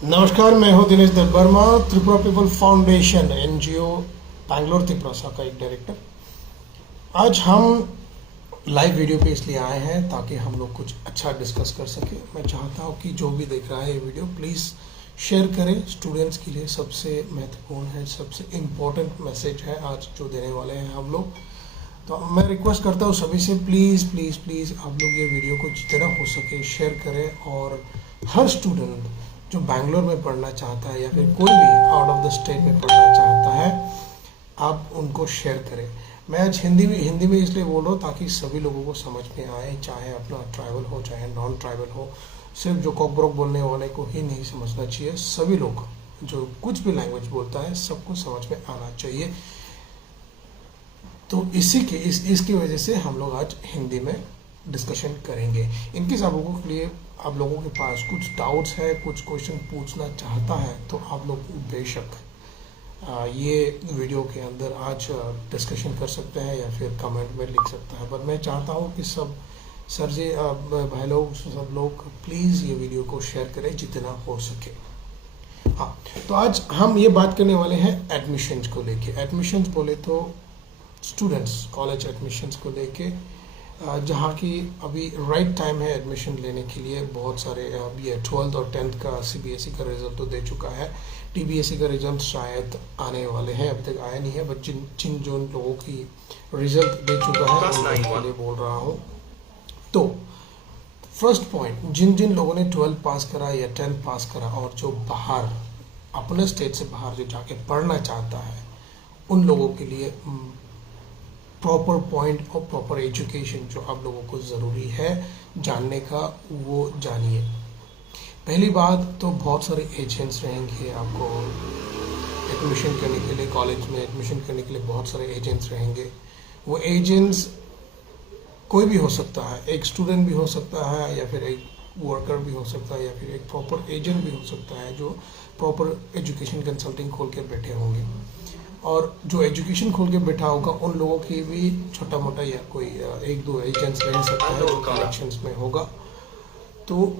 नमस्कार, मैं हूं Dinesh Dutt Verma, Tripura people foundation NGO Bangalore Tripura का एक डायरेक्टर। आज हम लाइव वीडियो पे इसलिए आए हैं ताकि हम लोग कुछ अच्छा डिस्कस कर सके। मैं चाहता हूं कि जो भी देख रहा है ये वीडियो प्लीज़ शेयर करें। स्टूडेंट्स के लिए सबसे महत्वपूर्ण है, सबसे इम्पोर्टेंट मैसेज है आज जो देने वाले हैं हम लोग। तो मैं रिक्वेस्ट करता हूँ सभी से, प्लीज़ प्लीज़ प्लीज़ आप लोग ये वीडियो को जितना हो सके शेयर करें। और हर स्टूडेंट जो बैंगलोर में पढ़ना चाहता है या फिर कोई भी आउट ऑफ द स्टेट में पढ़ना चाहता है, आप उनको शेयर करें। मैं आज हिंदी में इसलिए बोल रहा हूँ ताकि सभी लोगों को समझ में आए, चाहे अपना ट्राइबल हो चाहे नॉन ट्राइबल हो। सिर्फ जो कॉकब्रोक बोलने वाले को ही नहीं समझना चाहिए, सभी लोग जो कुछ भी लैंग्वेज बोलता है सबको समझ में आना चाहिए। तो इसकी वजह से हम लोग आज हिंदी में डिस्कशन करेंगे। इनकेस आप लोगों के लिए, आप लोगों के पास कुछ डाउट्स है, कुछ क्वेश्चन पूछना चाहता है तो आप लोग बेशक ये वीडियो के अंदर आज डिस्कशन कर सकते हैं या फिर कमेंट में लिख सकता है। पर मैं चाहता हूँ कि सब सर जी, भाई लोग, सब लोग प्लीज़ ये वीडियो को शेयर करें जितना हो सके। हाँ, तो आज हम ये बात करने वाले हैं एडमिशन्स को लेके। एडमिशन्स बोले तो स्टूडेंट्स कॉलेज एडमिशन्स को लेके, जहाँ की अभी राइट टाइम है एडमिशन लेने के लिए। बहुत सारे अभी 12th और 10th का सीबीएसई का रिजल्ट तो दे चुका है, टीबीएसई का रिजल्ट शायद आने वाले हैं, अभी तक आया नहीं है। बट जिन जो लोगों की रिजल्ट दे चुका है उनके लिए बोल रहा हूँ। तो फर्स्ट पॉइंट, जिन लोगों ने 12th पास करा या 10th पास करा और जो बाहर अपने स्टेट से बाहर जो जाके पढ़ना चाहता है, उन लोगों के लिए प्रॉपर पॉइंट और प्रॉपर एजुकेशन जो आप लोगों को ज़रूरी है जानने का, वो जानिए। पहली बात तो बहुत सारे एजेंट्स रहेंगे आपको एडमिशन करने के लिए, कॉलेज में एडमिशन करने के लिए बहुत सारे एजेंट्स रहेंगे। वो एजेंट्स कोई भी हो सकता है, एक स्टूडेंट भी हो सकता है या फिर एक वर्कर भी हो सकता है या फिर एक प्रॉपर एजेंट भी हो सकता है जो प्रॉपर एजुकेशन कंसल्टिंग खोल के बैठे होंगे। और जो एजुकेशन खोल के बैठा होगा उन लोगों की भी छोटा मोटा या कोई एक दो एजेंट्स रह सकता है जो कनेक्शंस में होगा। तो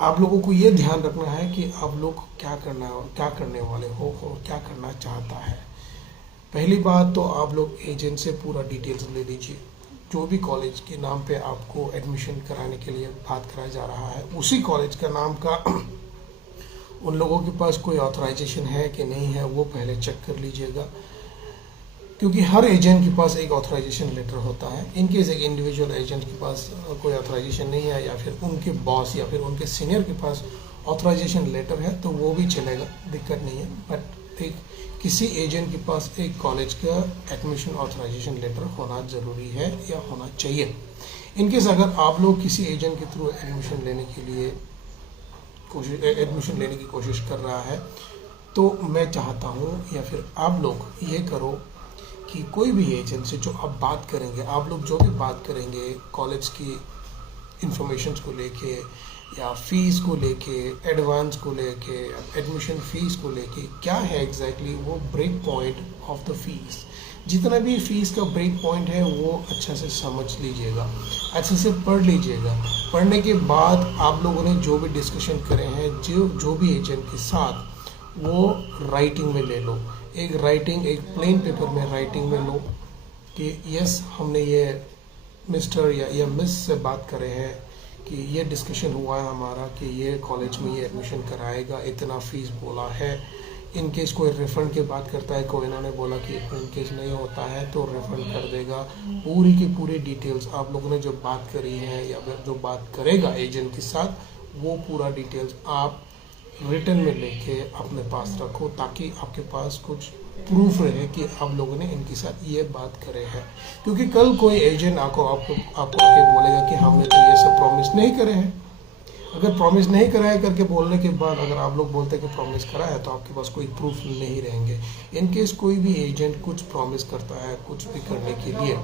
आप लोगों को ये ध्यान रखना है कि आप लोग क्या करने वाले हो और क्या करना चाहता है। पहली बात तो आप लोग एजेंट से पूरा डिटेल्स ले लीजिए। जो भी कॉलेज के नाम पे आपको एडमिशन कराने के लिए बात कराया जा रहा है, उसी कॉलेज का नाम का उन लोगों के पास कोई ऑथराइजेशन है कि नहीं है वो पहले चेक कर लीजिएगा, क्योंकि हर एजेंट के पास एक ऑथराइजेशन लेटर होता है। इनकेस एक इंडिविजुअल एजेंट के पास कोई ऑथराइजेशन नहीं है या फिर उनके बॉस या फिर उनके सीनियर के पास ऑथराइजेशन लेटर है तो वो भी चलेगा, दिक्कत नहीं है। बट एक किसी एजेंट के पास एक कॉलेज का एडमिशन ऑथराइजेशन लेटर होना ज़रूरी है या होना चाहिए। इनकेस अगर आप लोग किसी एजेंट के थ्रू एडमिशन लेने की कोशिश कर रहा है, तो मैं चाहता हूँ या फिर आप लोग ये करो कि कोई भी एजेंट से जो आप बात करेंगे, आप लोग जो भी बात करेंगे कॉलेज की इंफॉर्मेशन को लेके या फीस को लेके, एडवांस को लेके, एडमिशन फीस को लेके, क्या है एग्जैक्टली वो break point of the fees, जितना भी फीस का ब्रेक पॉइंट है वो अच्छे से समझ लीजिएगा, अच्छे से पढ़ लीजिएगा। पढ़ने के बाद आप लोगों ने जो भी डिस्कशन करे हैं जो भी एजेंट के साथ, वो राइटिंग में ले लो। एक प्लेन पेपर में राइटिंग में लो कि यस, हमने ये मिस्टर या मिस से बात करे हैं कि ये डिस्कशन हुआ है हमारा कि ये कॉलेज में ये एडमिशन कराएगा, इतना फीस बोला है। इनकेस कोई रिफंड की बात करता है, कोई इन्होंने बोला कि इनकेस नहीं होता है तो रिफंड कर देगा। पूरी की पूरी डिटेल्स आप लोगों ने जो बात करी है या फिर जो बात करेगा एजेंट के साथ, वो पूरा डिटेल्स आप रिटन में लेके अपने पास रखो, ताकि आपके पास कुछ प्रूफ रहे कि आप लोगों ने इनके साथ ये बात करे है। क्योंकि कल कोई एजेंट आपको आके बोलेगा कि हमने तो ये सब प्रॉमिस नहीं करे हैं। अगर प्रॉमिस नहीं करा है करके बोलने के बाद अगर आप लोग बोलते हैं कि प्रॉमिस करा है, तो आपके पास कोई प्रूफ नहीं रहेंगे। इनकेस कोई भी एजेंट कुछ प्रॉमिस करता है कुछ भी करने के लिए,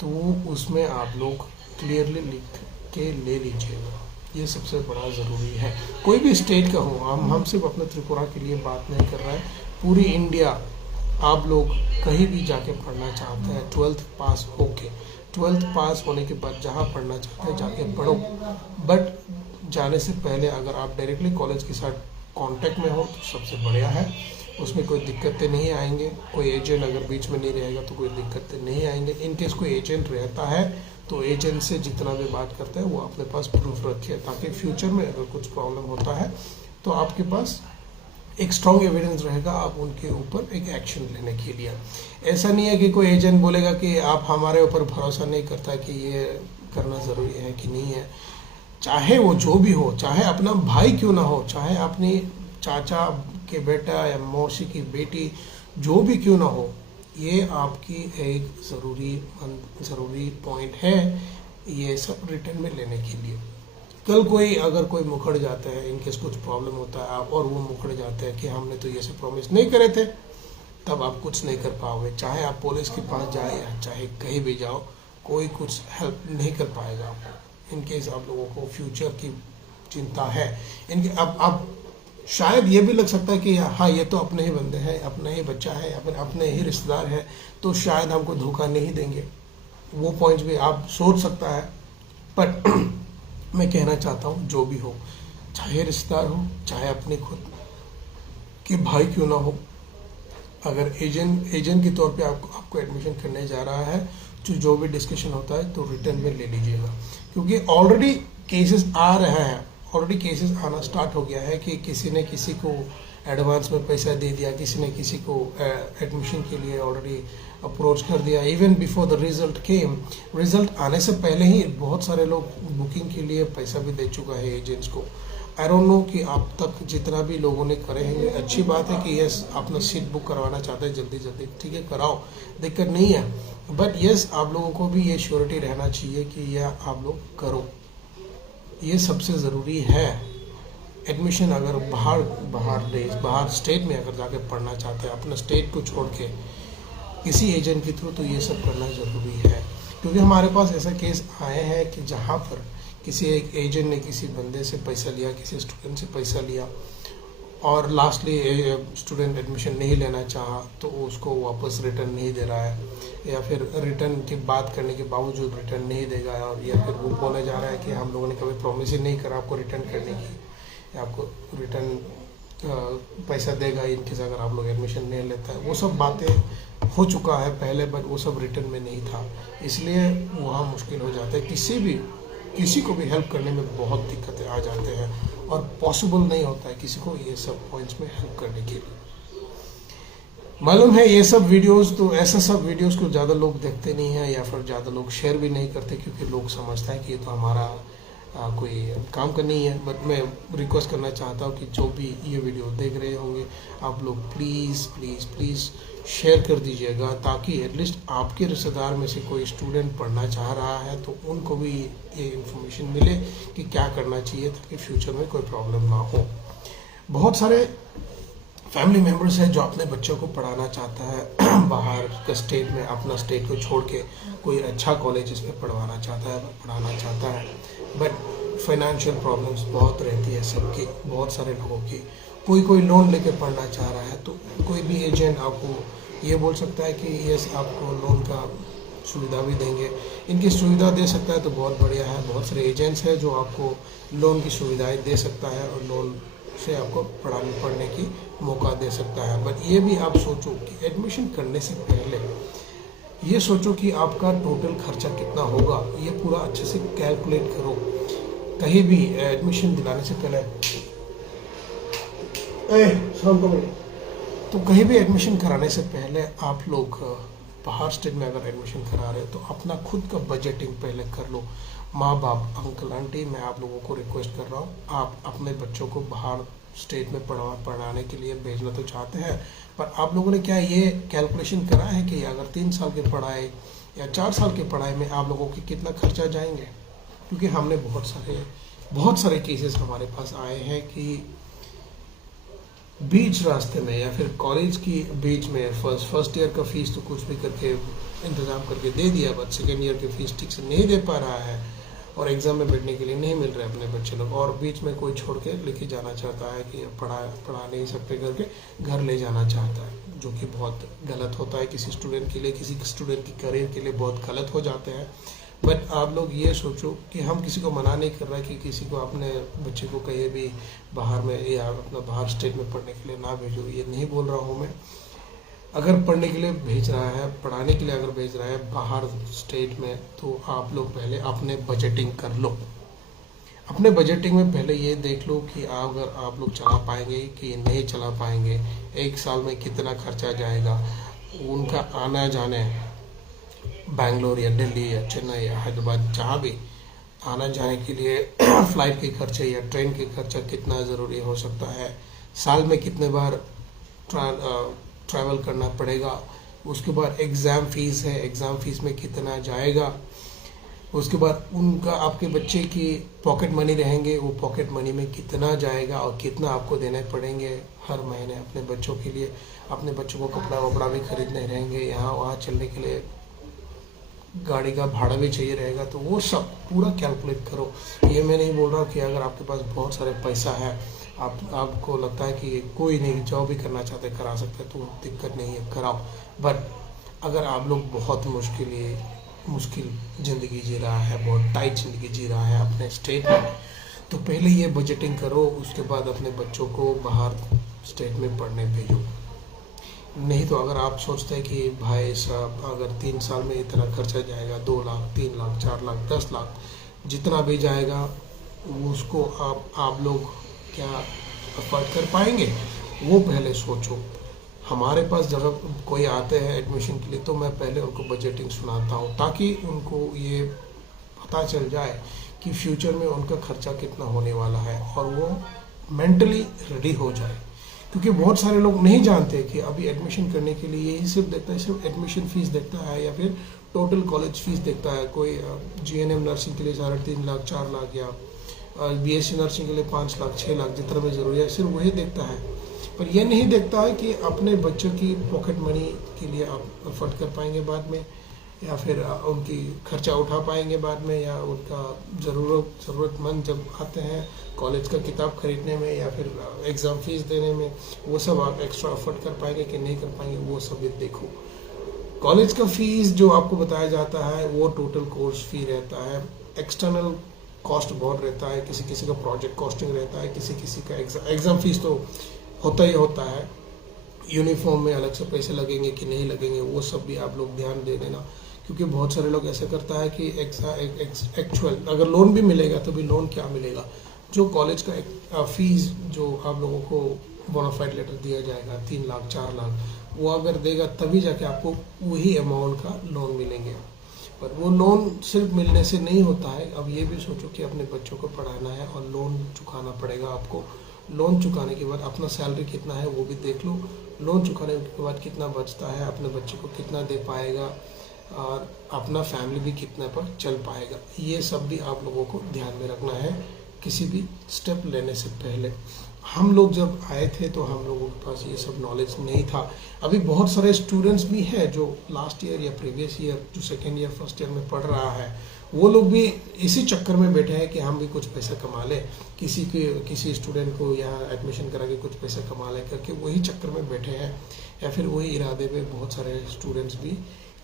तो उसमें आप लोग क्लियरली लिख के ले लीजिएगा, ये सबसे बड़ा ज़रूरी है। कोई भी स्टेट का हो, हम सिर्फ अपने त्रिपुरा के लिए बात नहीं कर रहे हैं, पूरी इंडिया आप लोग कहीं भी जाके पढ़ना चाहते हैं, 12th पास होके, 12th पास होने के बाद जहाँ पढ़ना चाहते हैं जाके पढ़ो। बट जाने से पहले अगर आप डायरेक्टली कॉलेज के साथ कांटेक्ट में हो तो सबसे बढ़िया है, उसमें कोई दिक्कतें नहीं आएंगे। कोई एजेंट अगर बीच में नहीं रहेगा तो कोई दिक्कतें नहीं आएंगे। इनकेस कोई एजेंट रहता है तो एजेंट से जितना भी बात करते हैं वो अपने पास प्रूफ रखिए, ताकि फ्यूचर में अगर कुछ प्रॉब्लम होता है तो आपके पास एक स्ट्रॉन्ग एविडेंस रहेगा आप उनके ऊपर एक एक्शन लेने के लिए। ऐसा नहीं है कि कोई एजेंट बोलेगा कि आप हमारे ऊपर भरोसा नहीं करता कि ये करना ज़रूरी है कि नहीं है। चाहे वो जो भी हो, चाहे अपना भाई क्यों ना हो, चाहे अपनी चाचा के बेटा या मौसी की बेटी जो भी क्यों ना हो, ये आपकी एक ज़रूरी पॉइंट है ये सब रिटर्न में लेने के लिए। कल कोई अगर कोई मुखड़ जाता है, इनकेस कुछ प्रॉब्लम होता है आप और वो मुखड़ जाते हैं कि हमने तो ये सब प्रॉमिस नहीं करे थे, तब आप कुछ नहीं कर पाओगे। चाहे आप पुलिस के पास जाए या चाहे कहीं भी जाओ, कोई कुछ हेल्प नहीं कर पाएगा आपको। इनकेस आप लोगों को फ्यूचर की चिंता है, इनके अब शायद ये भी लग सकता है कि हाँ ये तो अपने ही बंदे हैं, अपना ही बच्चा है, अपने ही रिश्तेदार है, तो शायद हमको धोखा नहीं देंगे। वो पॉइंट भी आप सोच सकता है, पर मैं कहना चाहता हूँ जो भी हो, चाहे रिश्तेदार हो चाहे अपने खुद के भाई क्यों ना हो, अगर एजेंट के तौर पे आपको एडमिशन करने जा रहा है, तो जो भी डिस्कशन होता है तो रिटर्न में ले लीजिएगा। क्योंकि ऑलरेडी केसेस आ रहे हैं, ऑलरेडी केसेस आना स्टार्ट हो गया है कि किसी ने किसी को एडवांस में पैसा दे दिया, किसी ने किसी को एडमिशन के लिए ऑलरेडी अप्रोच कर दिया। Even before the result came, result आने से पहले ही बहुत सारे लोग बुकिंग के लिए पैसा भी दे चुका है एजेंट्स को। आई डोंट नो कि आप तक जितना भी लोगों ने करे हैं, अच्छी बात है कि यस अपना सीट बुक करवाना चाहते हैं जल्दी जल्दी, ठीक है कराओ, दिक्कत नहीं है। बट यस आप लोगों को भी ये श्योरिटी रहना चाहिए कि यह आप लोग करो, ये सबसे ज़रूरी है। एडमिशन अगर बाहर स्टेट में अगर जाके पढ़ना चाहते हैं, अपना स्टेट को छोड़ के किसी एजेंट के थ्रू, तो ये सब करना ज़रूरी है। क्योंकि हमारे पास ऐसा केस आए हैं कि जहाँ पर किसी एक एजेंट ने किसी बंदे से पैसा लिया, किसी स्टूडेंट से पैसा लिया, और लास्टली स्टूडेंट एडमिशन नहीं लेना चाहा तो उसको वापस रिटर्न नहीं दे रहा है, या फिर रिटर्न की बात करने के बावजूद रिटर्न नहीं देगा, और या फिर वो बोला जा रहा है कि हम लोगों ने कभी प्रॉमिस ही नहीं करा आपको रिटर्न करने की, या आपको रिटर्न पैसा देगा इनकेस अगर आप लोग एडमिशन नहीं लेता है। वो सब बातें हो चुका है पहले, बट वो सब रिटर्न में नहीं था, इसलिए वहाँ मुश्किल हो जाता है। किसी को भी हेल्प करने में बहुत दिक्कतें आ जाते हैं, और पॉसिबल नहीं होता है किसी को ये सब पॉइंट्स में हेल्प करने के लिए। मालूम है ये सब वीडियोस, तो ऐसा सब वीडियोस को ज़्यादा लोग देखते नहीं हैं, या फिर ज़्यादा लोग शेयर भी नहीं करते, क्योंकि लोग समझते हैं कि ये तो हमारा कोई काम का नहीं है। बट मैं रिक्वेस्ट करना चाहता हूँ कि जो भी ये वीडियो देख रहे होंगे, आप लोग प्लीज़ प्लीज़ प्लीज़ शेयर कर दीजिएगा, ताकि एटलीस्ट आपके रिश्तेदार में से कोई स्टूडेंट पढ़ना चाह रहा है तो उनको भी ये इन्फॉर्मेशन मिले कि क्या करना चाहिए, ताकि फ्यूचर में कोई प्रॉब्लम ना हो। बहुत सारे फैमिली मेम्बर्स हैं जो अपने बच्चों को पढ़ाना चाहता है बाहर के स्टेट में, अपना स्टेट को छोड़ के कोई अच्छा कॉलेज में पढ़ाना चाहता है, बट फाइनेंशियल प्रॉब्लम्स बहुत रहती है सबकी, बहुत सारे लोगों की। कोई लोन लेके पढ़ना चाह रहा है, तो कोई भी एजेंट आपको ये बोल सकता है कि यस आपको लोन का सुविधा भी देंगे। इनकी सुविधा दे सकता है तो बहुत बढ़िया है। बहुत सारे एजेंट्स हैं जो आपको लोन की सुविधाएं दे सकता है, और लोन से आपको पढ़ने की मौका दे सकता है। बट ये भी आप सोचो कि एडमिशन करने से पहले ये सोचो कि आपका टोटल खर्चा कितना होगा, ये पूरा अच्छे से कैलकुलेट करो। कहीं भी एडमिशन दिलाने से पहले तो कहीं भी एडमिशन कराने से पहले आप लोग बाहर स्टेट में अगर एडमिशन करा रहे हैं तो अपना खुद का बजटिंग पहले कर लो। माँ बाप, अंकल आंटी, मैं आप लोगों को रिक्वेस्ट कर रहा हूँ, आप अपने बच्चों को बाहर स्टेट में पढ़ाने के लिए भेजना तो चाहते हैं, पर आप लोगों ने क्या ये कैलकुलेशन करा है कि अगर 3 साल की पढ़ाई या 4 साल की पढ़ाई में आप लोगों की कितना खर्चा जाएंगे? क्योंकि हमने बहुत सारे केसेस हमारे पास आए हैं कि बीच रास्ते में या फिर कॉलेज की बीच में फर्स्ट ईयर का फीस तो कुछ भी करके इंतज़ाम करके दे दिया, बट सेकेंड ईयर की फीस ठीक से नहीं दे पा रहा है, और एग्ज़ाम में बैठने के लिए नहीं मिल रहे अपने बच्चे लोग, और बीच में कोई छोड़ के लेके जाना चाहता है कि पढ़ा नहीं सकते करके घर ले जाना चाहता है, जो कि बहुत गलत होता है किसी स्टूडेंट के लिए, किसी स्टूडेंट की करियर के लिए बहुत गलत हो जाते हैं। बट आप लोग ये सोचो कि हम किसी को मना नहीं कर रहे कि किसी को अपने बच्चे को कहीं भी बाहर में या अपना बाहर स्टेट में पढ़ने के लिए ना भेजो, ये नहीं बोल रहा हूँ मैं। अगर पढ़ने के लिए भेज रहा है, पढ़ाने के लिए अगर भेज रहा है बाहर स्टेट में, तो आप लोग पहले अपने बजटिंग कर लो। अपने बजटिंग में पहले ये देख लो कि अगर आप लोग चला पाएंगे कि नहीं चला पाएंगे, एक साल में कितना खर्चा जाएगा, उनका आना जाने बैंगलोर या दिल्ली या चेन्नई या हैदराबाद जहाँ भी आना जाने के लिए फ्लाइट के खर्चे या ट्रेन के खर्चा कितना ज़रूरी हो सकता है, साल में कितने बार ट्रैवल करना पड़ेगा। उसके बाद एग्ज़ाम फीस है, एग्ज़ाम फीस में कितना जाएगा। उसके बाद उनका आपके बच्चे की पॉकेट मनी रहेंगे, वो पॉकेट मनी में कितना जाएगा और कितना आपको देने पड़ेंगे हर महीने अपने बच्चों के लिए। अपने बच्चों को कपड़ा वपड़ा भी खरीदने रहेंगे, यहाँ वहाँ चलने के लिए गाड़ी का भाड़ा भी चाहिए रहेगा, तो वो सब पूरा कैलकुलेट करो। ये मैं नहीं बोल रहा कि अगर आपके पास बहुत सारे पैसा है, आपको लगता है कि कोई नहीं जॉब भी करना चाहते करा सकते, तो दिक्कत नहीं है, कराओ। बट अगर आप लोग बहुत मुश्किल ज़िंदगी जी रहा है, बहुत टाइट ज़िंदगी जी रहा है अपने स्टेट में, तो पहले ये बजटिंग करो, उसके बाद अपने बच्चों को बाहर स्टेट में पढ़ने भेजो। नहीं तो अगर आप सोचते हैं कि भाई साहब अगर 3 साल में इतना खर्चा जाएगा, 2 लाख 3 लाख 4 लाख 10 लाख जितना भी जाएगा, उसको आप लोग क्या अफोर्ड कर पाएंगे, वो पहले सोचो। हमारे पास जब कोई आते हैं एडमिशन के लिए, तो मैं पहले उनको बजटिंग सुनाता हूँ, ताकि उनको ये पता चल जाए कि फ्यूचर में उनका खर्चा कितना होने वाला है और वो मेंटली रेडी हो जाए। क्योंकि बहुत सारे लोग नहीं जानते कि अभी एडमिशन करने के लिए यही सिर्फ देखता है, सिर्फ एडमिशन फीस देखता है या फिर टोटल कॉलेज फीस देखता है। कोई जीएनएम नर्सिंग के लिए 3.5 लाख 4 लाख या बीएससी नर्सिंग के लिए 5 लाख 6 लाख जितना भी जरूरी है, सिर्फ वही देखता है। पर यह नहीं देखता है कि अपने बच्चों की पॉकेट मनी के लिए आप अफोर्ड कर पाएंगे बाद में, या फिर उनकी खर्चा उठा पाएंगे बाद में, या उनका ज़रूरतमंद जब आते हैं कॉलेज का किताब खरीदने में या फिर एग्ज़ाम फीस देने में, वो सब आप एक्स्ट्रा अफोर्ड कर पाएंगे कि नहीं कर पाएंगे, वो सब भी देखो। कॉलेज का फीस जो आपको बताया जाता है वो टोटल कोर्स फी रहता है, एक्सटर्नल कॉस्ट बहुत रहता है, किसी किसी का प्रोजेक्ट कॉस्टिंग रहता है, किसी किसी का एग्ज़ाम फीस तो होता ही होता है। यूनिफॉर्म में अलग से पैसे लगेंगे कि नहीं लगेंगे, वो सब भी आप लोग ध्यान दे देना। क्योंकि बहुत सारे लोग ऐसा करता है कि एक्चुअल अगर लोन भी मिलेगा तो भी लोन क्या मिलेगा, जो कॉलेज का फीस जो आप लोगों को बोनाफाइड लेटर दिया जाएगा 3 लाख 4 लाख, वो अगर देगा तभी जाके आपको वही अमाउंट का लोन मिलेंगे। पर वो लोन सिर्फ मिलने से नहीं होता है। अब ये भी सोचो कि अपने बच्चों को पढ़ाना है और लोन चुकाना पड़ेगा आपको। लोन चुकाने के बाद अपना सैलरी कितना है वो भी देख लो, लोन चुकाने के बाद कितना बचता है, अपने बच्चे को कितना दे पाएगा और अपना फैमिली भी कितना पर चल पाएगा। ये सब भी आप लोगों को ध्यान में रखना है किसी भी स्टेप लेने से पहले। हम लोग जब आए थे तो हम लोगों के पास ये सब नॉलेज नहीं था। अभी बहुत सारे स्टूडेंट्स भी हैं जो लास्ट ईयर या प्रीवियस ईयर जो सेकेंड ईयर फर्स्ट ईयर में पढ़ रहा है, वो लोग भी इसी चक्कर में बैठे हैं कि हम भी कुछ पैसा कमा लें, किसी स्टूडेंट को यहाँ एडमिशन करा के कुछ पैसा कमा लें करके वही चक्कर में बैठे हैं। या फिर वही इरादे में बहुत सारे स्टूडेंट्स भी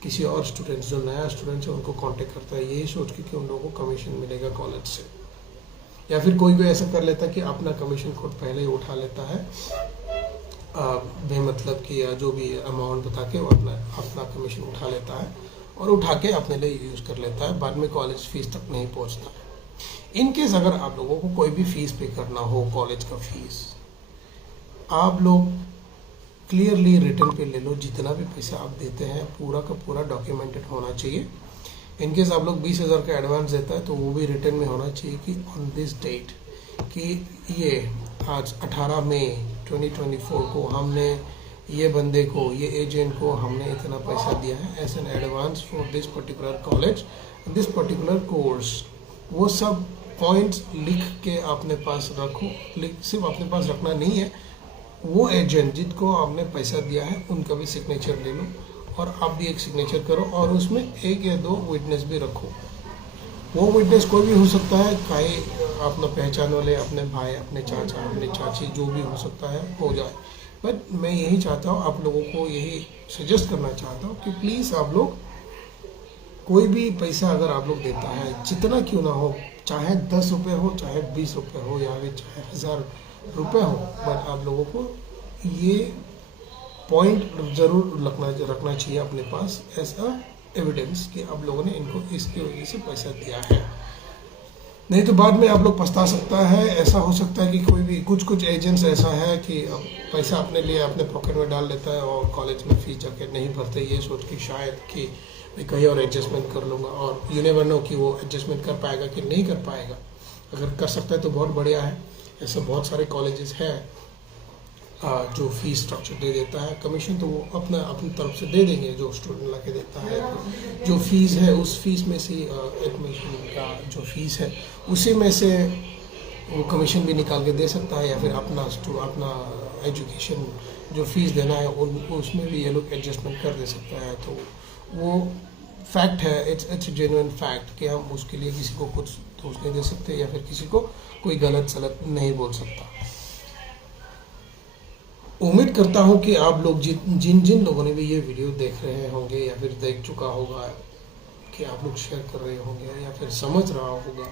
किसी और स्टूडेंट्स जो नया स्टूडेंट्स है उनको कांटेक्ट करता है, यही सोच के कि उन लोगों को कमीशन मिलेगा कॉलेज से। या फिर कोई ऐसा कर लेता है कि अपना कमीशन खुद पहले ही उठा लेता है, बेमतलब कि या जो भी अमाउंट बता के वो अपना कमीशन उठा लेता है और उठा के अपने लिए यूज़ कर लेता है, बाद में कॉलेज फीस तक नहीं पहुंचता है। इनकेस अगर आप लोगों को कोई भी फीस पे करना हो, कॉलेज का फीस, आप लोग क्लियरली रिटर्न पे ले लो। जितना भी पैसा आप देते हैं पूरा का पूरा डॉक्यूमेंटेड होना चाहिए। इनकेस आप लोग 20,000 का एडवांस देता है तो वो भी रिटर्न में होना चाहिए कि ऑन दिस डेट कि ये आज 18 मई 2024 को हमने ये बंदे को, ये एजेंट को हमने इतना पैसा दिया है as an advance for this particular college, this particular course. वो सब पॉइंट्स लिख के अपने पास रखो। सिर्फ अपने पास रखना नहीं है, वो एजेंट जिनको आपने पैसा दिया है उनका भी सिग्नेचर ले लो और आप भी एक सिग्नेचर करो और उसमें 1 या 2 विटनेस भी रखो। वो विटनेस कोई भी हो सकता है, काहे अपना पहचान वाले, अपने भाई, अपने चाचा, अपने चाची, जो भी हो सकता है हो जाए। बट मैं यही चाहता हूँ, आप लोगों को यही सजेस्ट करना चाहता हूँ कि प्लीज़ आप लोग कोई भी पैसा अगर आप लोग देता है, जितना क्यों ना हो, चाहे 10 रुपये हो, चाहे 20 रुपये हो, या फिर चाहे 1000 रुपये हो, बट आप लोगों को ये पॉइंट जरूर रखना चाहिए अपने पास एज अ एविडेंस कि आप लोगों ने इनको इसकी वजह से पैसा दिया है। नहीं तो बाद में आप लोग पछता सकता है। ऐसा हो सकता है कि कोई भी कुछ एजेंट्स ऐसा है कि पैसा अपने लिए अपने पॉकेट में डाल लेता है और कॉलेज में फीस जाके नहीं भरते, ये सोच के शायद कि मैं कहीं और एडजस्टमेंट कर लूँगा, और यू नेवर नो कि वो एडजस्टमेंट कर पाएगा कि नहीं कर पाएगा। अगर कर सकता है तो बहुत बढ़िया है। ऐसे बहुत सारे कॉलेजेस हैं जो फीस स्ट्रक्चर दे देता है, कमीशन तो वो अपनी तरफ से दे देंगे, जो स्टूडेंट ला के देता है, जो फीस है उस फीस में से एडमिशन का जो फीस है उसी में से वो कमीशन भी निकाल के दे सकता है, या फिर अपना एजुकेशन जो फीस देना है उसमें भी ये लोग एडजस्टमेंट कर दे सकता है। तो वो फैक्ट है, इट्स जेन्युइन फैक्ट कि हम उसके लिए किसी को कुछ दोष नहीं दे सकते या फिर किसी को कोई गलत सलत नहीं बोल सकता। उम्मीद करता हूँ कि आप लोग जिन लोगों ने भी ये वीडियो देख रहे होंगे या फिर देख चुका होगा कि आप लोग शेयर कर rहे होंगे या फिर समझ रहा होगा।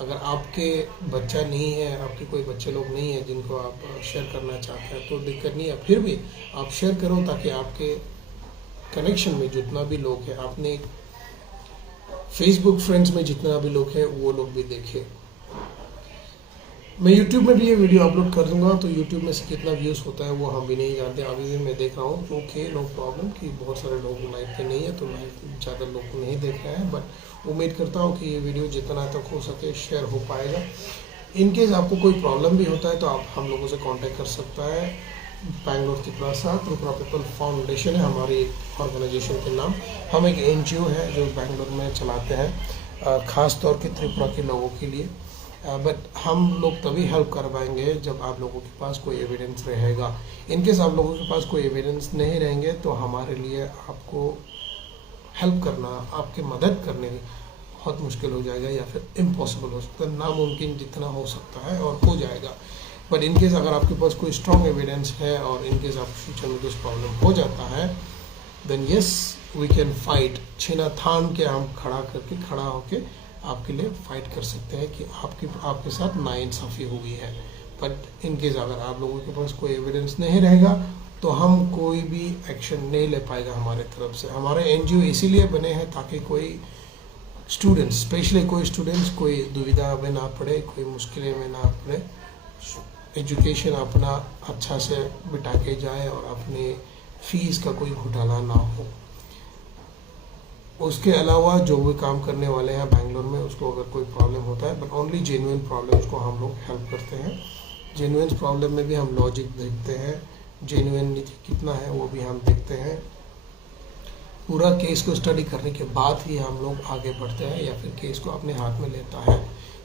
अगर आपके बच्चा नहीं है, आपके कोई बच्चे लोग नहीं है जिनको आप शेयर करना चाहते हैं तो दिक्कत नहीं है, फिर भी आप शेयर करो ताकि आपके कनेक्शन में जितना भी लोग हैं, अपने फेसबुक फ्रेंड्स में जितना भी लोग हैं वो लोग भी देखें। मैं YouTube में भी ये वीडियो अपलोड कर दूंगा, तो YouTube में से कितना व्यूज़ होता है वो हम भी नहीं जानते। अभी भी मैं देख रहा हूँ, ओके नो प्रॉब्लम कि बहुत सारे लोग लाइव पे नहीं है तो लाइव ज़्यादा लोग को नहीं देख रहे हैं, बट उम्मीद करता हूँ कि ये वीडियो जितना तक हो सके शेयर हो पाएगा। इनकेस आपको कोई प्रॉब्लम भी होता है तो आप हम लोगों से कॉन्टेक्ट कर सकता है। बैंगलोर त्रिपुरा पीपल फाउंडेशन है हमारी ऑर्गेनाइजेशन के नाम। हम एक NGO है जो बैंगलोर में चलाते हैं, ख़ास तौर के त्रिपुरा के लोगों के लिए। बट हम लोग तभी हेल्प कर पाएंगे जब आप लोगों के पास कोई एविडेंस रहेगा। इनकेस आप लोगों के पास कोई एविडेंस नहीं रहेंगे तो हमारे लिए आपको हेल्प करना, आपकी मदद करने बहुत मुश्किल हो जाएगा या फिर इम्पॉसिबल हो सकता है, नामुमकिन जितना हो सकता है और हो जाएगा। बट इनकेस अगर आपके पास कोई स्ट्रॉन्ग एविडेंस है और इनकेस आप फ्यूचर में कुछ प्रॉब्लम हो जाता है, then yes we can fight. छीना थान के हम खड़ा होके आपके लिए फाइट कर सकते हैं कि आपके साथ नाइंसाफ़ी हुई है। बट इनकेस अगर आप लोगों के पास कोई एविडेंस नहीं रहेगा तो हम कोई भी एक्शन नहीं ले पाएगा हमारे तरफ से। हमारे NGO इसीलिए बने हैं ताकि कोई स्टूडेंट्स, स्पेशली कोई स्टूडेंट्स कोई दुविधा में ना पड़े, कोई मुश्किलें में ना पड़े, एजुकेशन अपना अच्छा से बिता के जाए और अपने फीस का कोई घोटाला ना हो। उसके अलावा जो भी काम करने वाले हैं बैंगलोर में, उसको अगर कोई प्रॉब्लम होता है, बट ओनली जेन्युइन प्रॉब्लम्स को हम लोग हेल्प करते हैं। जेन्युइन प्रॉब्लम में भी हम लॉजिक देखते हैं, जेन्युइनिटी कितना है वो भी हम देखते हैं। पूरा केस को स्टडी करने के बाद ही हम लोग आगे बढ़ते हैं या फिर केस को अपने हाथ में लेता है।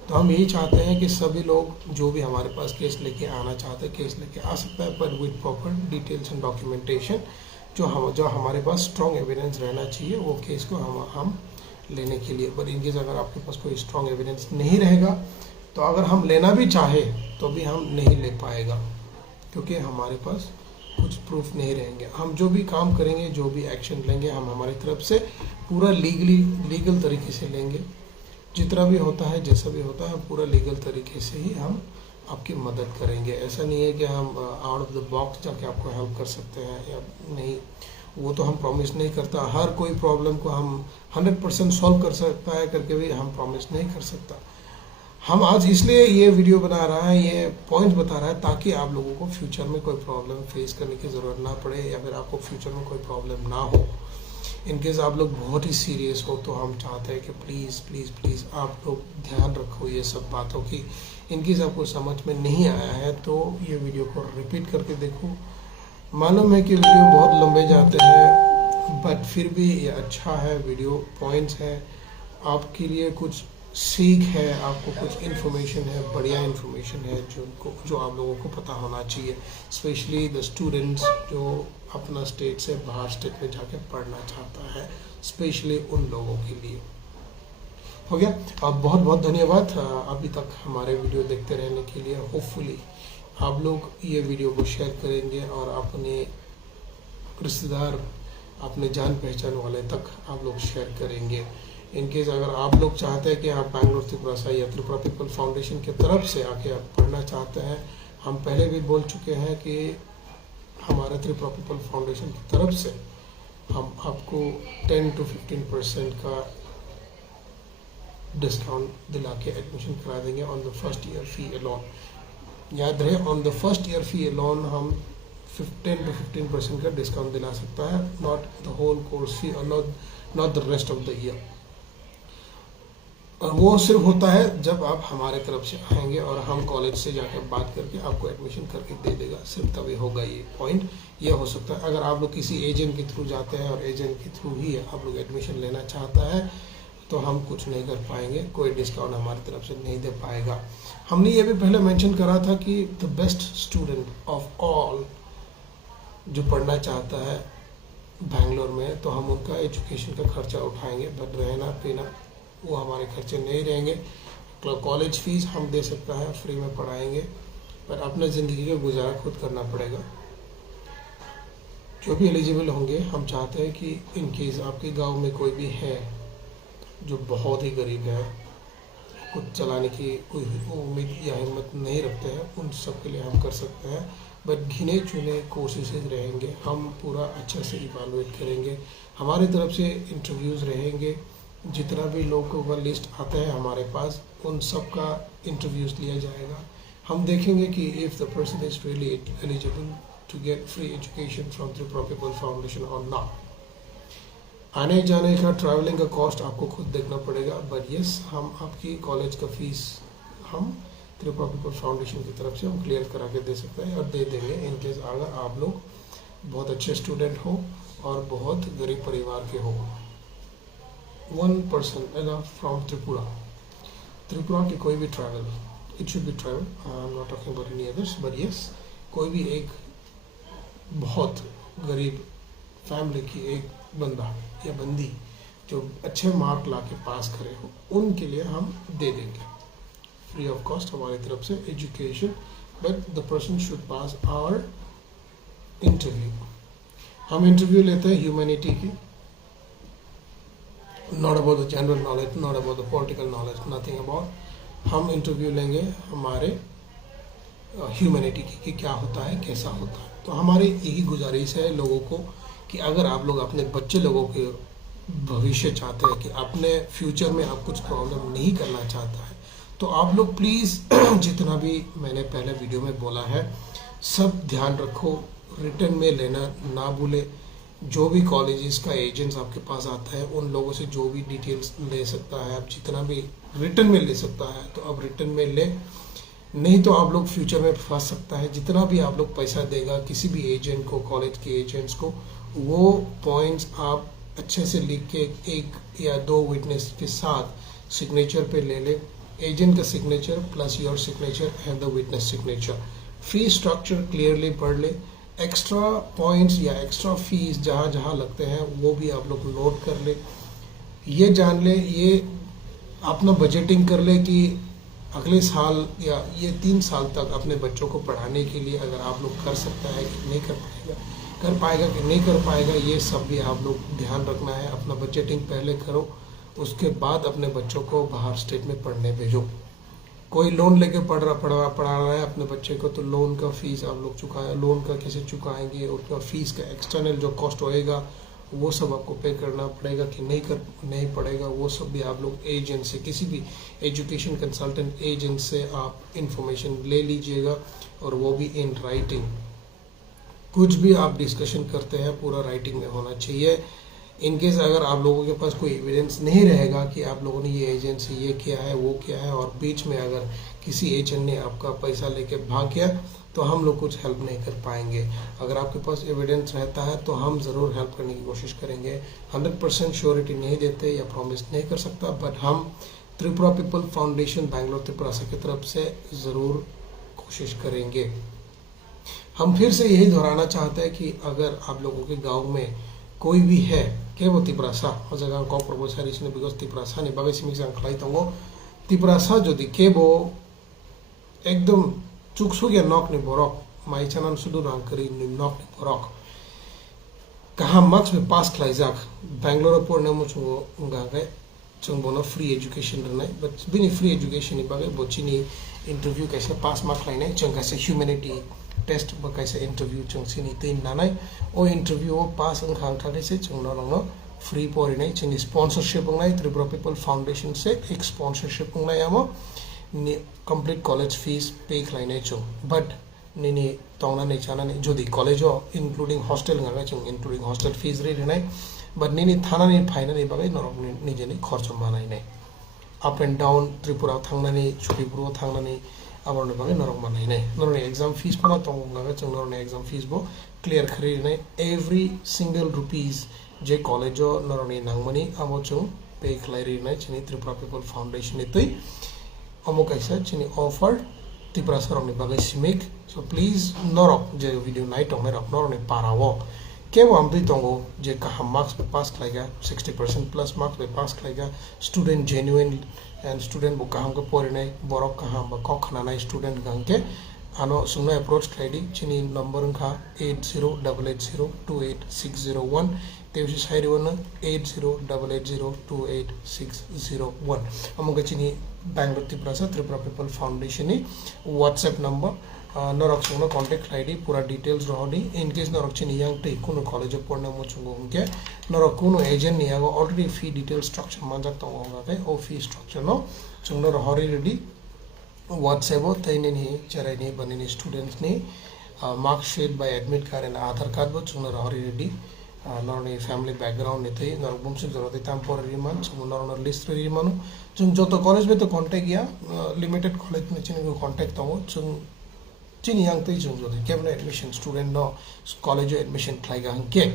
तो हम यही चाहते हैं कि सभी लोग जो भी हमारे पास केस लेके आना चाहते हैं केस लेके आ सकता है, पर with proper details and documentation. जो हमारे पास स्ट्रॉन्ग एविडेंस रहना चाहिए वो केस को हम लेने के लिए। पर इनकेस अगर आपके पास कोई स्ट्रॉन्ग एविडेंस नहीं रहेगा तो अगर हम लेना भी चाहे तो भी हम नहीं ले पाएगा, क्योंकि हमारे पास कुछ प्रूफ नहीं रहेंगे। हम जो भी काम करेंगे, जो भी एक्शन लेंगे, हम हमारी तरफ से पूरा लीगल तरीके से लेंगे। जितना भी होता है, जैसा भी होता है, पूरा लीगल तरीके से ही हम आपकी मदद करेंगे। ऐसा नहीं है कि हम आउट ऑफ द बॉक्स जाके आपको हेल्प कर सकते हैं या नहीं, वो तो हम प्रॉमिस नहीं करता। हर कोई प्रॉब्लम को हम 100% सॉल्व कर सकता है करके भी हम प्रॉमिस नहीं कर सकता। हम आज इसलिए ये वीडियो बना रहा है, ये पॉइंट बता रहा है ताकि आप लोगों को फ्यूचर में कोई प्रॉब्लम फेस करने की ज़रूरत ना पड़े या फिर आपको फ्यूचर में कोई प्रॉब्लम ना हो। इनकेस आप लोग बहुत ही सीरियस हो तो हम चाहते हैं कि प्लीज़ प्लीज़ प्लीज़ आप लोग ध्यान रखो ये सब बातों की। इनकेस आपको समझ में नहीं आया है तो ये वीडियो को रिपीट करके देखो। मालूम है कि वीडियो बहुत लंबे जाते हैं, बट फिर भी ये अच्छा है, वीडियो पॉइंट्स है, आपके लिए कुछ सीख है, आपको कुछ इन्फॉर्मेशन है, बढ़िया इन्फॉर्मेशन है जो आप लोगों को पता होना चाहिए। स्पेशली द स्टूडेंट्स जो अपना स्टेट से बाहर स्टेट में जाके पढ़ना चाहता है, स्पेशली उन लोगों के लिए। हो गया। अब बहुत बहुत धन्यवाद अभी तक हमारे वीडियो देखते रहने के लिए। होपफुली आप लोग ये वीडियो को शेयर करेंगे और अपने रिश्तेदार अपने जान पहचान वाले तक आप लोग शेयर करेंगे। इनकेस अगर आप लोग चाहते हैं कि आप बैंगलोर त्रिपुरा या त्रिपुरा पीपल फाउंडेशन की तरफ से आके आप पढ़ना चाहते हैं, हम पहले भी बोल चुके हैं कि हमारे त्रिपुरा पीपल फाउंडेशन की तरफ से हम आपको 10 to 15% का डिस्काउंट दिला के एडमिशन करा देंगे on the first year fee alone. याद रहे, on the first year fee alone हम 10 to 15% का डिस्काउंट दिला सकता है, not the whole course fee और not the rest of the year. और वो सिर्फ होता है जब आप हमारे तरफ से आएंगे और हम कॉलेज से जाकर बात करके आपको एडमिशन करके दे देगा, सिर्फ तभी होगा ये पॉइंट। ये हो सकता है अगर आप लोग किसी एजेंट के थ्रू जाते हैं और एजेंट के थ्रू ही आप लोग एडमिशन लेना चाहता है तो हम कुछ नहीं कर पाएंगे, कोई डिस्काउंट हमारी तरफ से नहीं दे पाएगा। हमने ये भी पहले मेंशन करा था कि the best student of all जो पढ़ना चाहता है बैंगलोर में, तो हम उनका एजुकेशन का खर्चा उठाएंगे, बट रहना पीना वो हमारे खर्चे नहीं रहेंगे। कॉलेज फीस हम दे सकता है, फ्री में पढ़ाएंगे, पर अपने ज़िंदगी का गुजारा खुद करना पड़ेगा। जो भी एलिजिबल होंगे, हम चाहते हैं कि इन केस आपके गांव में कोई भी है जो बहुत ही गरीब है, खुद चलाने की कोई उम्मीद या हिम्मत नहीं रखते हैं, उन सब के लिए हम कर सकते हैं। बट गिने चुने कोशिश रहेंगे, हम पूरा अच्छा से इवालुएट करेंगे, हमारी तरफ से इंटरव्यूज़ रहेंगे। जितना भी लोगों का लिस्ट आता है हमारे पास, उन सब का इंटरव्यूज़ लिया जाएगा। हम देखेंगे कि if the person is really eligible to get free education from Tripura people foundation और नॉट। आने जाने का, ट्रैवलिंग का कॉस्ट आपको खुद देखना पड़ेगा, बट यस, हम आपकी कॉलेज का फीस हम त्रिपुरा पीपल फाउंडेशन की तरफ से हम क्लियर करा के दे सकते हैं और दे देंगे इनकेस अगर आप लोग बहुत अच्छे स्टूडेंट हो और बहुत गरीब परिवार के हो। वन पर्सन फ्रॉम त्रिपुरा की कोई भी travel, it should be travel, I am not talking about any others, but yes, कोई भी एक बहुत गरीब फैमिली की एक बंदा या बंदी जो अच्छे मार्क ला के पास करे हो, उनके लिए हम दे देंगे फ्री ऑफ कॉस्ट हमारी तरफ से education, but the person should pass our interview. हम इंटरव्यू लेते हैं ह्यूमैनिटी की, not about the general knowledge, not about the political knowledge, nothing about. हम इंटरव्यू लेंगे हमारे ह्यूमैनिटी की कि क्या होता है, कैसा होता है। तो हमारी यही गुजारिश है लोगों को कि अगर आप लोग अपने बच्चे लोगों के भविष्य चाहते हैं कि अपने फ्यूचर में आप कुछ प्रॉब्लम नहीं करना चाहता है, तो आप लोग प्लीज़ जितना भी मैंने पहले वीडियो में बोला है सब ध्यान रखो, रिटर्न में लेना ना भूले। जो भी कॉलेजेस का एजेंट्स आपके पास आता है उन लोगों से जो भी डिटेल्स ले सकता है, आप जितना भी रिटर्न में ले सकता है तो आप रिटर्न में ले, नहीं तो आप लोग फ्यूचर में फंस सकता है। जितना भी आप लोग पैसा देगा किसी भी एजेंट को, कॉलेज के एजेंट्स को, वो पॉइंट्स आप अच्छे से लिख के 1 या 2 विटनेस के साथ सिग्नेचर पे ले ले, एजेंट का signature plus your signature and the witness signature. Fee structure clearly पढ़ ले, एक्स्ट्रा पॉइंट्स या एक्स्ट्रा फीस जहाँ जहाँ लगते हैं वो भी आप लोग नोट कर ले, ये जान ले, ये अपना बजटिंग कर ले कि अगले साल या ये 3 साल तक अपने बच्चों को पढ़ाने के लिए अगर आप लोग कर सकता है कि नहीं कर पाएगा कि नहीं कर पाएगा, ये सब भी आप लोग ध्यान रखना है। अपना बजटिंग पहले करो, उसके बाद अपने बच्चों को बाहर स्टेट में पढ़ने भेजो। कोई लोन लेके पढ़ रहा है अपने बच्चे को, तो लोन का फीस आप लोग चुकाएं, लोन का कैसे चुकाएंगे, उसका फीस का एक्सटर्नल जो कॉस्ट होएगा वो सब आपको पे करना पड़ेगा कि नहीं पड़ेगा, वो सब भी आप लोग एजेंट से, किसी भी एजुकेशन कंसल्टेंट एजेंट से आप इंफॉर्मेशन ले लीजिएगा, और वो भी इन राइटिंग। कुछ भी आप डिस्कशन करते हैं पूरा राइटिंग में होना चाहिए। इनकेस अगर आप लोगों के पास कोई एविडेंस नहीं रहेगा कि आप लोगों ने ये एजेंट से ये किया है वो किया है, और बीच में अगर किसी एजेंट ने आपका पैसा लेके भाग गया, तो हम लोग कुछ हेल्प नहीं कर पाएंगे। अगर आपके पास एविडेंस रहता है तो हम ज़रूर हेल्प करने की कोशिश करेंगे। 100% श्योरिटी नहीं देते या प्रॉमिस नहीं कर सकता, बट हम त्रिपुरा पीपल फाउंडेशन बैंगलोर त्रिपुरा की तरफ से ज़रूर कोशिश करेंगे। हम फिर से यही दोहराना चाहते हैं कि अगर आप लोगों के गाँव में कोई भी है केवल तिप्रासा जगह को प्रपोजल इसने बिकॉज तिप्रासा ने बाबे सिमिक जांखलाई तंगो तिप्रासा जो दिखे वो एकदम चुकसु या नॉक नि बोरक माइचानन सुदु रांकरी नि नॉक नि बोरक कहा मार्क्स में पास खलाइजाक बेंगलोर पढ़ने मुझको उंगागे जों बोनो फ्री एजुकेशन रनाय बट बिनि फ्री एजुकेशन बागे बोचिनी इंटरव्यू कैसे पास मार्क लाइनाय जों कैसे ह्यूमैनिटी टेस्ट बा कैसे इंटरव्यू जों सिनी तीन नानाय ओ इंटरव्यू पास अंखां थाखायसे जों नरंनो फ्री पढ़िनाय जोंनि स्पॉन्सरशिप अंगनाय त्रिपुरा पीपल फाउंडेशन से एक स्पॉन्सरशिप अंगनाय आमो कंप्लीट कॉलेज फीस पे खलाइनाय जों बट निनी तंगनानै जानानै जदि कॉलेजआव इंक्लूडिंग हॉस्टेल गागा जों इंक्लूडिंग हॉस्टेल फीस रेनाय बट निनी थानानै फाइनानै बागै नरक निजेनि खर्च मानायनाय अप एंड डाउन त्रिपुरा थांनानै छुटिपुराव थांनानै आबारनो बागै नरक मानायनाय नरनि एग्जाम फीस पना तंगागा जों नरनि एग्जाम फीस बो क्लियर खरिनाय एवरी सिंगल रुपीस जे कॉलेजआव नरनि नांगमनि आमो जों पे खलायरिनाय जोंनि त्रिपुरा पीपल फाउंडेशन नितै अमो कैसा जोंनि ऑफर त्रिपुरा सरंनि बागै सिमिक सो प्लीज नरक जे वीडियो नाइट टंग नरक नरनि पारावो केव आमदै तंगो जे कहा मार्क्स पे पास खलाइगा 60% प्लस मार्क्स पे पास खलाइगा स्टूडेंट जेन्युइन एंड स्टूडेंट बो कहम को पढ़िनाय बरक कहम बा कखनानाय स्टूडेंट गंके आनो सुनो अप्रोच खलाइदि चिनि नंबर खा 8088028601 तेवसि साइरिवन 8088028601 अमगे चिनि बेंगलोर त्रिपुरा पीपल फाउंडेशन नि व्हाट्सएप नंबर नरक संग कांटेक्ट आईडी पूरा डिटेल्स रहनी इन केस नरक चिनी यांग ते कोनो कॉलेज पढ़ने मुचुंगो उनके नरक कोनो एजेंट नि आगो ऑलरेडी फी डिटेल स्ट्रक्चर मानजक तंगो के ओ फी स्ट्रक्चर नो जों नर हरि रेडी व्हाट्सएप तैने नि चराइनि बनिनि स्टूडेंट्स नि मार्कशीट बाय admit card and Aadhaar card बो जों नर हरि रेडी नरनि फैमिली बैकग्राउंड नि तै नर बुमसिक जरते तामपर रिमान जों नर लिस्ट रिमानो जों जतो कॉलेज में तो कांटेक्ट या लिमिटेड कॉलेज में चिनि कांटेक्ट तंगो जों चिनी यांग तै जों जदि केबल एडमिशन स्टूडेंट नो कॉलेज एडमिशन खलाइगा हंके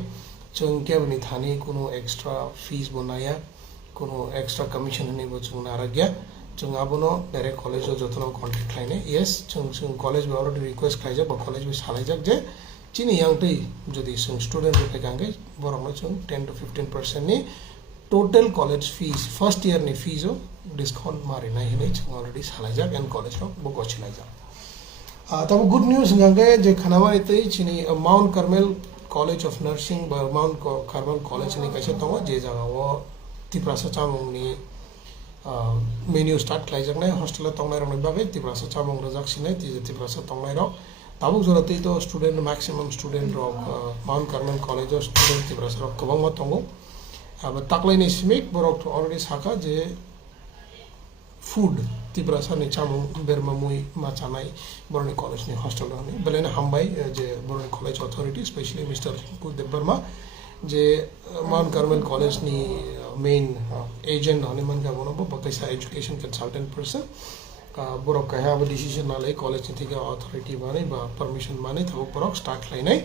जों केबल थानी कोनो एक्स्ट्रा फीस बनाया कोनो एक्स्ट्रा कमीशन हनी बो जों नाराग्या जों आबनो डायरेक्ट कॉलेज जतनो कांटेक्ट लाइने यस जों कॉलेज में ऑलरेडी रिक्वेस्ट खाइजा बा कॉलेज में सालाइजाक जे चिनी यांग तै जदि जों स्टूडेंट रुपे गांगे बरंनो जों 10 to 15% नि total college fees first year नि फीस डिस्काउंट मारिनाय हनै जों ऑलरेडी सालाइजाक एंड कॉलेज रो बो गछिलाइजाक तब गुड न्यूज गांगे जे खनामा इतै चिनी mount Carmel college of nursing बा माउंट कार्मेल कॉलेज नि कैसे तंगो जे जगह वो तिप्रासा चामुंगनि मेन्यू स्टार्ट खालायजाकनाय हॉस्टेल तंगनाय रंनि बागै तिप्रासा चामुंग रजाकसिनाय तिप्रासा तंगनाय र ताबुक जरतै तो स्टूडेंट मैक्सिमम स्टूडेंट रो Mount Carmel college of student Tiprasa रो गोबां मा तंगो अब ताकलायनि सिमिक बरक अलरेडी साखा जे फूड तिप्रासा नि चामुं बेरमा मुई माचानाय बरनि कॉलेज नि हॉस्टेल नि बेलेन हामबाय जे बरनि college authority specially mister Kudev Verma जे माउंट कार्मेल कॉलेज नि मेन एजेंट हने मन का बनो बकैसा एजुकेशन कंसल्टेंट पर्सन बरक कहा अब डिसीजन नाले कॉलेज नि थिका अथॉरिटी माने बा परमिशन माने थबो बरक स्टार्ट लाइनाय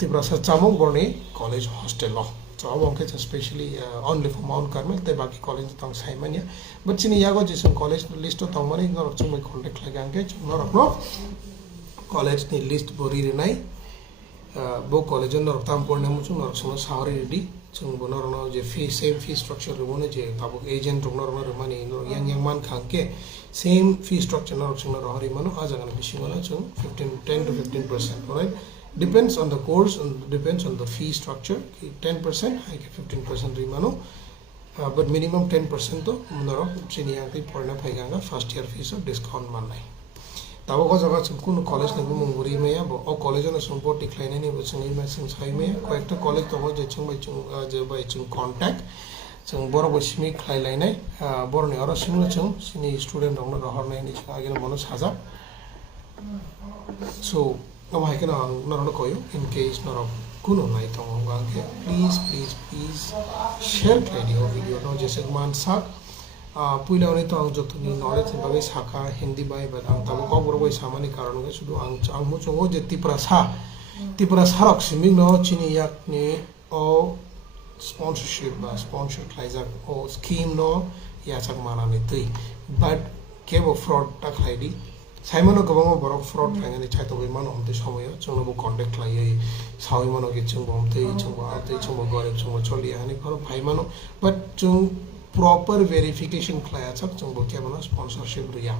तिप्रासा चामुं बरनि college hostel low so I won't especially only for Mount Carmel they baki college tang saimania but chini yago jisum college list to tang mani nor chung mai contact lagange nor no college ni list bori re nai bo college nor tam porne mu chung nor chung sahari ready chung bonor no je fee same fee structure re bone je tabuk agent nor nor mani nor yang man khangke same fee structure nor chung nor hari manu ajagan bishingona chung 10 to 15% right depends on the course and depends on the fee structure 10% I get 15% rimano but minimum 10% to munaro chini yang ti porna phaiganga first year fees of discount manai tabo ko jaga kun college ne munguri me ya o college na support decline ni bachang ma sing sai me ko ekta college to je chung bai chung je bai chung contact chung boro bosmi khlai lai nai boro ne aro sinu chung sini student ong na hor nai ni agena mono saja so no I can no koyo in case no kuno nai tong gange please share video no jese man sak puila oni to ang jotuni knowledge bagai saka hindi bai ba ang tabo ko boroi samani karon ge sudu ang mu chongo je tipra sarok siming no chini yak ni o sponsorship ba sponsor klaiza o scheme no ya sak mana ni tui but kebo fraud ta khaidi साइमनो गबांगो Barak fraud फाइनानि चाइतो बेमानो हमते समय जोंनो contact लायै साइमनो के जों हमते जों गरे जों चलि आनि खरो फाइमानो बट जों प्रॉपर वेरिफिकेशन खलाया सब जों बके बनो sponsorship Riya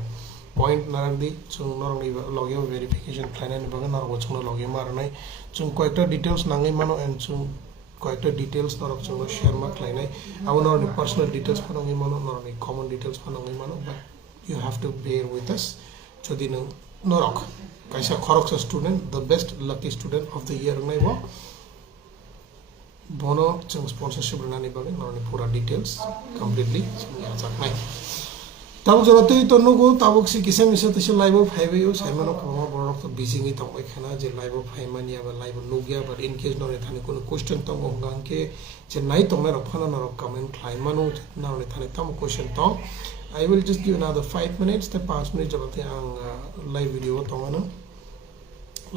point narangdi chung norangni login verification plan ni bagan nargo chung login marnai chung koekta details nangai mano and chung koekta details narok chung share ma klainai abo norni personal details panangai mano norni common details panangai mano but you have to bear with us jodi nang norok kaisa khoroksa student the best lucky student of the year nai bo bono chung sponsorship rani bagan norni pura details completely chung ya nai tabuk jorotei tonnugo tabuk si kisam isa tise live phaibeyo saimano kama borok to busy ni tong khana je live phaimania ba live nugya but in case nore thani kono question tong ngang ke je nai tong na rakhana na comment klaimano na nore thani tam question tong I will just give another 5 minutes the 5 minutes jabate ang live video tong na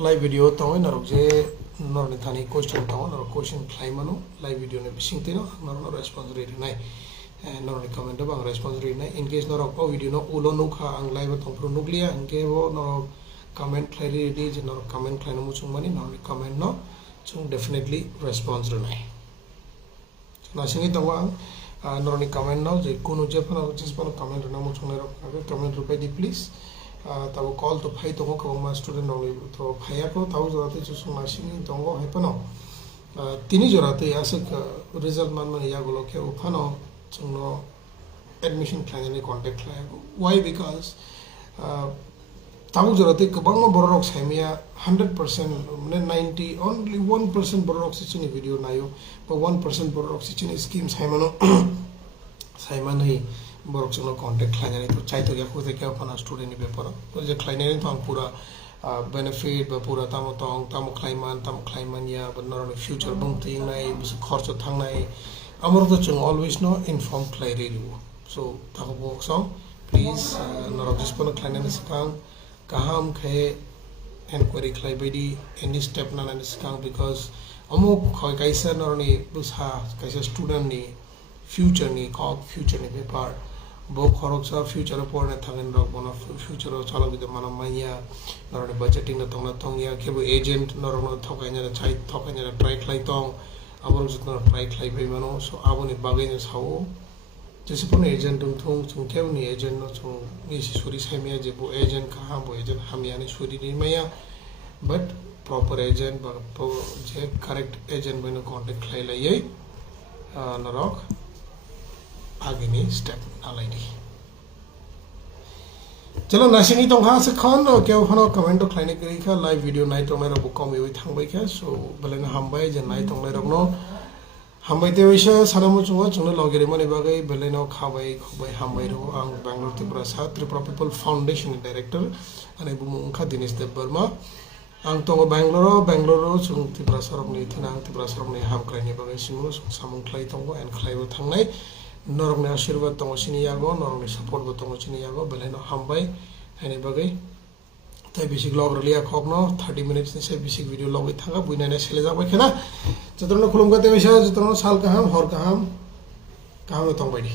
live video tong na rokje nore thani question tong na question klaimano live video ne bising tino nore response ready nai nor comment bang response ri na in case nor ko video no ulo no kha ang live tong pro nuklia ang ke bo no comment clarity di je nor comment klaina mu chung mani nor comment no chung definitely response ri nai na singi tong ang nor ni comment no je kono je pano jis pano comment na mu chung ro comment ru di please tabo call to phai tong ko ma student no to phaya ko tabo jorate chu sung na singi tong go he pano tini jorate asik result man man ya golo ke o phano no admission plan ni contact why because tamu jorate kabang borok saimia 100% 90 only 1% borok sichini video nayo but 1% borok sichini scheme saimano saimanai borok no contact klani to chai to yakho te kya pana student ni paper to je klani ni thang pura benefit ba pura tamu tong tamu klaiman ya but no future bung thing nai bus kharcho thang nai amar to chung always no inform clarity so thago so please norok dispon klainan skang kaham khe inquiry klai bedi any step na na skang because amuk khoi kaisa norni busha kaisa student ni future ni paper bo khorok sa future por na thangen rok bona future chala bide mana maya norni budgeting na tong ya kebo agent norok no thokai na chai thokai na try klai tong amor jitna try klai bai mano so aboni bagai no sao jese pon agent thong chung keu ni agent no chung ni suri saimia je bo agent kha bo agent hamia ni suri ni maya but proper agent but je correct agent beno contact klai lai ye narok agini step already चलो नासिंगी तो कहाँ से खान और क्या उन्होंने comment तो क्लाइनिक करी क्या लाइव वीडियो नाइट तो मेरा बुक कम हुई थंग भाई क्या सो भले ना हम भाई जन नाइट तो मेरा अपनो हम भाई तो वैसे सारा मुझे चुने लॉगेरी मने बागे भले ना खाबाई हम भाई रो आंग बेंगलोर त्रिपुरा साथ त्रिपुरा पीपल फाउंडेशन डायरेक्टर अने बुमु उनका दिनेश देव वर्मा आंग तो बेंगलोर चुन त्रिपुरा सरपनी थी ना त्रिपुरा सरपनी हम क्लाइनिक बागे सिमुलो सामुं क्लाई तो एन क्लाई वो थंग नाइ नरकने आशीर्वाद तंग सिनी यागो नरकने सपोर्ट बो तंग सिनी यागो बेलेनो हमबाय हैने बगै ताइ बेसिक लग रलिया खगनो 30 मिनिट्स नि से बेसिक भिडियो लगै थांगा बुइनाने सेले जाबाय खेना जतरनो खुलुमगा ते बैसा जतरनो साल काहाम हर काहाम तंग बायदि